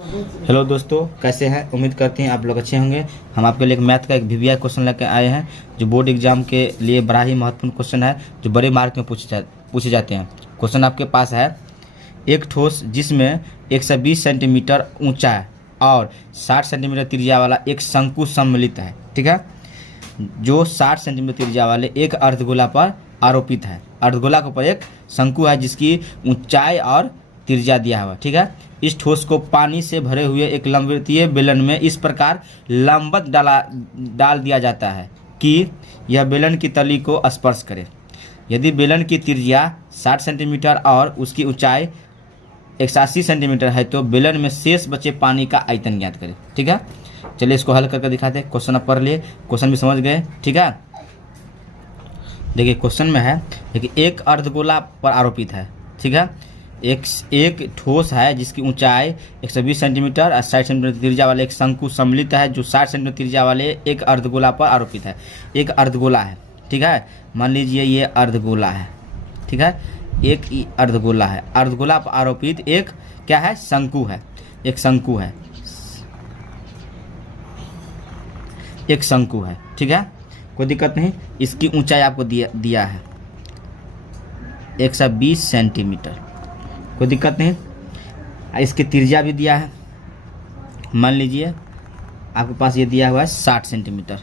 Hello दोस्तों, कैसे हैं? उम्मीद करते हैं आप लोग अच्छे होंगे। हम आपके लिए एक मैथ का एक वीवीआई क्वेश्चन लेकर आए हैं जो बोर्ड एग्जाम के लिए बड़ा ही महत्वपूर्ण क्वेश्चन है, जो बड़े मार्क में पूछे जाते हैं। क्वेश्चन आपके पास है, एक ठोस जिसमें 120 सेंटीमीटर ऊंचा है और 60 सेंटीमीटर त्रिज्या वाला एक शंकु सम्मिलित है, ठीक है, जो 60 सेंटीमीटर त्रिज्या वाले एक अर्धगोला पर आरोपित है। अर्धगोला के ऊपर एक शंकु है जिसकी ऊंचाई और त्रिज्या दिया हुआ, ठीक है। इस ठोस को पानी से भरे हुए एक लंबवृत्तीय बेलन में इस प्रकार लंबवत डाल दिया जाता है कि यह बेलन की तली को स्पर्श करे। यदि बेलन की त्रिज्या 60 सेंटीमीटर और उसकी ऊंचाई 180 सेंटीमीटर है तो बेलन में शेष बचे पानी का आयतन ज्ञात करें, ठीक है। चलिए इसको हल करके दिखाते हैं। क्वेश्चन आप पढ़ लिए, क्वेश्चन भी समझ गए, ठीक है। देखिए क्वेश्चन में है, देखिए एक अर्धगोला पर आरोपित है, ठीक है। एक ठोस है जिसकी ऊंचाई 120 सेंटीमीटर और 60 सेंटीमीटर त्रिज्या वाले एक शंकु सम्मिलित है जो 60 सेंटीमीटर त्रिज्या वाले एक अर्धगोला पर आरोपित है। एक अर्धगोला है, ठीक है। मान लीजिए ये अर्धगोला है, ठीक है, एक अर्धगोला है। अर्धगोला पर आरोपित एक क्या है? शंकु है, एक शंकु है, एक शंकु है, ठीक है। कोई दिक्कत नहीं। इसकी ऊंचाई आपको दिया है 120 सेंटीमीटर, कोई दिक्कत नहीं। इसकी त्रिज्या भी दिया है, मान लीजिए आपके पास ये दिया हुआ है 60 सेंटीमीटर,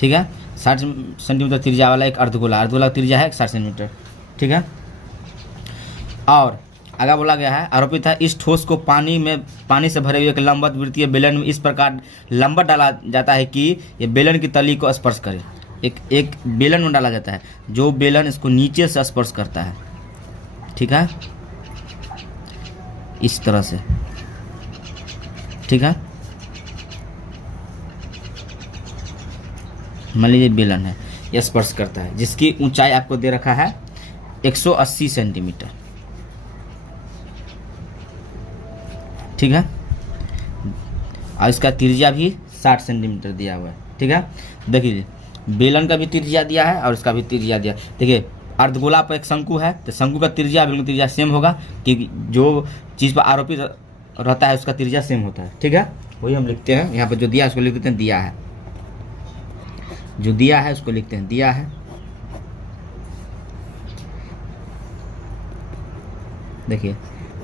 ठीक है। 60 सेंटीमीटर त्रिज्या वाला एक अर्धगोला का त्रिज्या है 60 सेंटीमीटर, ठीक है। और आगे बोला गया है, आरोपित है इस ठोस को पानी से भरे हुए एक लंबवत वृत्तीय बेलन में इस प्रकार लंबवत डाला जाता है कि ये बेलन की तली को स्पर्श करे। एक बेलन में डाला जाता है जो बेलन इसको नीचे से स्पर्श करता है, ठीक है, इस तरह से, ठीक है। मान लीजिए बेलन है, यह स्पर्श करता है, जिसकी ऊंचाई आपको दे रखा है 180 सेंटीमीटर, ठीक है। और इसका त्रिज्या भी 60 सेंटीमीटर दिया हुआ है, ठीक है। देखिए बेलन का भी त्रिज्या दिया है और इसका भी त्रिज्या दिया। देखिए अर्धगोला पर एक शंकु है तो शंकु का त्रिज्या बेलन का त्रिज्या सेम होगा, कि जो चीज़ पर आरोपित रहता है उसका त्रिज्या सेम होता है, ठीक है। वही हम लिखते हैं यहाँ पर, जो दिया है उसको लिख देते हैं दिया है, जो दिया है उसको लिखते हैं दिया है। देखिए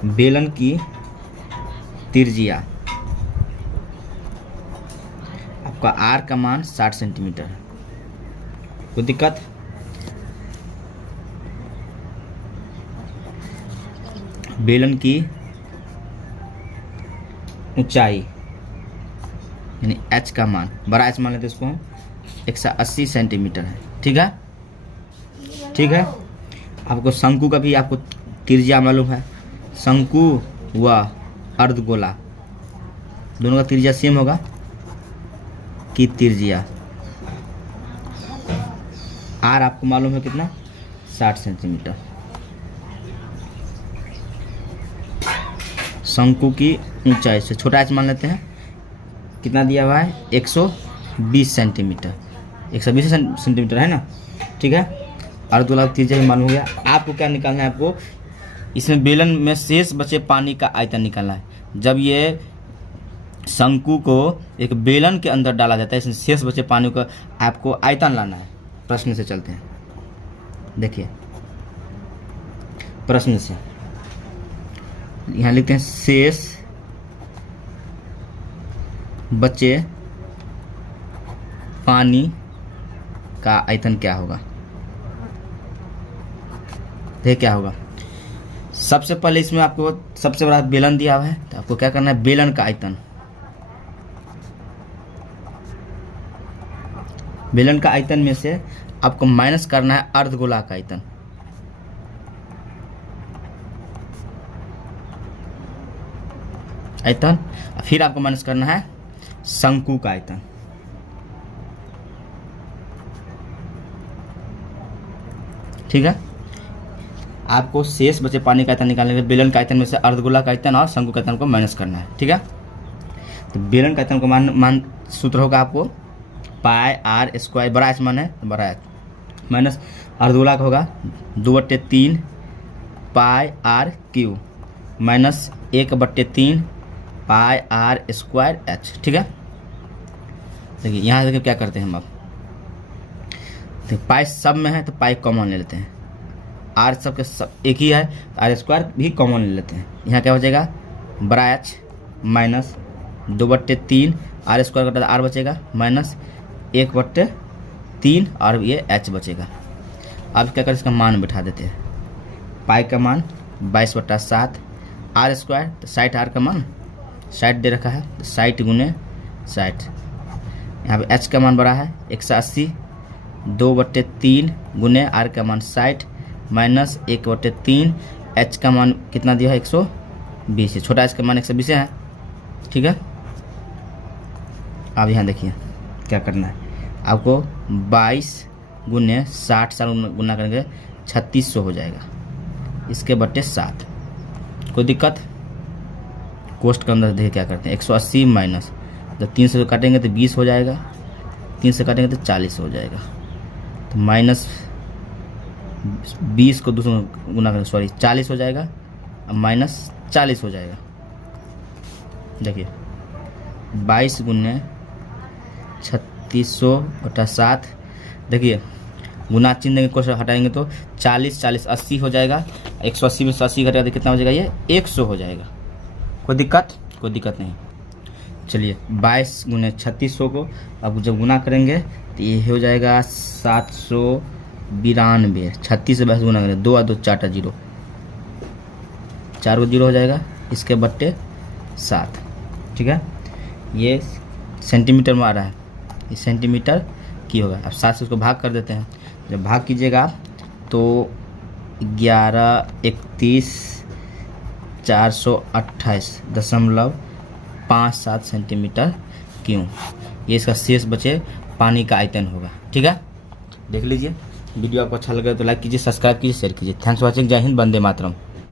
बेलन की त्रिज्या आपका आर का मान 60 सेंटीमीटर है, कोई दिक्कत? बेलन की ऊंचाई यानी h का मान, बड़ा h मान लेते हैं इसको हम, 180 सेंटीमीटर है, ठीक है, ठीक है। आपको शंकु का भी आपको त्रिज्या मालूम है, शंकु व अर्धगोला दोनों का त्रिज्या सेम होगा कि त्रिज्या आर आपको मालूम है कितना? 60 सेंटीमीटर। शंकु की ऊंचाई से छोटा h मान लेते हैं, कितना दिया हुआ है? 120 सेंटीमीटर, 120 सेंटीमीटर है ना, ठीक है। अर्धगोला का त्रिज्या भी मालूम हो गया। आपको क्या निकालना है? आपको इसमें बेलन में शेष बचे पानी का आयतन निकालना है। जब ये शंकु को एक बेलन के अंदर डाला जाता है, इसमें शेष बचे पानी का आपको आयतन लाना है। प्रश्न से चलते हैं, देखिए प्रश्न से यहाँ लिखते हैं, शेष बचे पानी का आयतन क्या होगा? देखिए क्या होगा। सबसे पहले इसमें आपको सबसे बड़ा बेलन दिया हुआ है, तो आपको क्या करना है? बेलन का आयतन, बेलन का आयतन में से आपको माइनस करना है अर्धगोला का आयतन। फिर आपको माइनस करना है शंकु का आयतन, ठीक है। आपको शेष बचे पानी का आयतन निकालने के लिए बेलन का आयतन में से अर्धगोला का आयतन और शंकु का आयतन को माइनस करना है, ठीक है। तो बेलन का आयतन को मान सूत्र होगा आपको पाई आर स्क्वायर, बड़ा एच मान है बड़ा एच, माइनस अर्धगोला का होगा 2/3 pi R cube minus 1/3 pi R square H. ठीक है, देखिए यहाँ देखिए क्या करते हैं हम अब, तो पाई सब में है तो पाई कॉमन ले लेते हैं, आर सब के सब एक ही है, आर स्क्वायर भी कॉमन ले लेते हैं। यहाँ क्या बचेगा, बड़ा एच माइनस 2/3 आर स्क्वायर कटा आर बचेगा माइनस 1/3 और ये एच बचेगा। अब क्या करें, इसका मान बिठा देते हैं, पाई का मान 22/7 आर स्क्वायर, तो 60 आर का मान 60 दे रखा है, तो 60 गुने 60। यहाँ पे एच का मान बड़ा है 180, 2/3 गुने आर का मान 60 माइनस 1/3, एच का मान कितना दिया है 120 है, छोटा एच का मान 120 है। ठीक है, अब यहाँ देखिए क्या करना है आपको, 22 गुने 60 साल गुना करेंगे 3600 हो जाएगा, इसके बट्टे 7। कोई दिक्कत, कोष्ट के अंदर देखिए क्या करते हैं, 180 माइनस, जब 3 से काटेंगे तो 20 हो जाएगा, 3 से काटेंगे तो 40 हो जाएगा, तो माइनस 20 को दूसरों गुना करेंगे, सॉरी 40 हो जाएगा, अब माइनस 40 हो जाएगा। देखिए 22 गुने 3600/7, देखिए गुना चिन्ह देंगे, क्वेश्चन हटाएंगे तो 40 40 80 हो जाएगा, 180 में से 80 घटेगा तो कितना हो जाएगा, ये 100 हो जाएगा। कोई दिक्कत, कोई दिक्कत नहीं। चलिए 22 गुने 3600 को अब जब गुना करेंगे तो ये हो जाएगा 792, 36 से 22 गुना करेंगे, 2 और 2 4 0, 4 को 0 हो जाएगा, इसके बट्टे 7। ठीक है, ये सेंटीमीटर में आ रहा है, ये सेंटीमीटर की होगा। अब 7 से उसको भाग कर देते हैं, जब भाग कीजिएगा तो 11/428.57 सेंटीमीटर क्यों, ये इसका शेष बचे पानी का आयतन होगा। ठीक है, देख लीजिए। वीडियो आपको अच्छा लगे तो लाइक कीजिए, सब्सक्राइब कीजिए, शेयर कीजिए। Thanks for watching. जय हिंद, वंदे मातरम।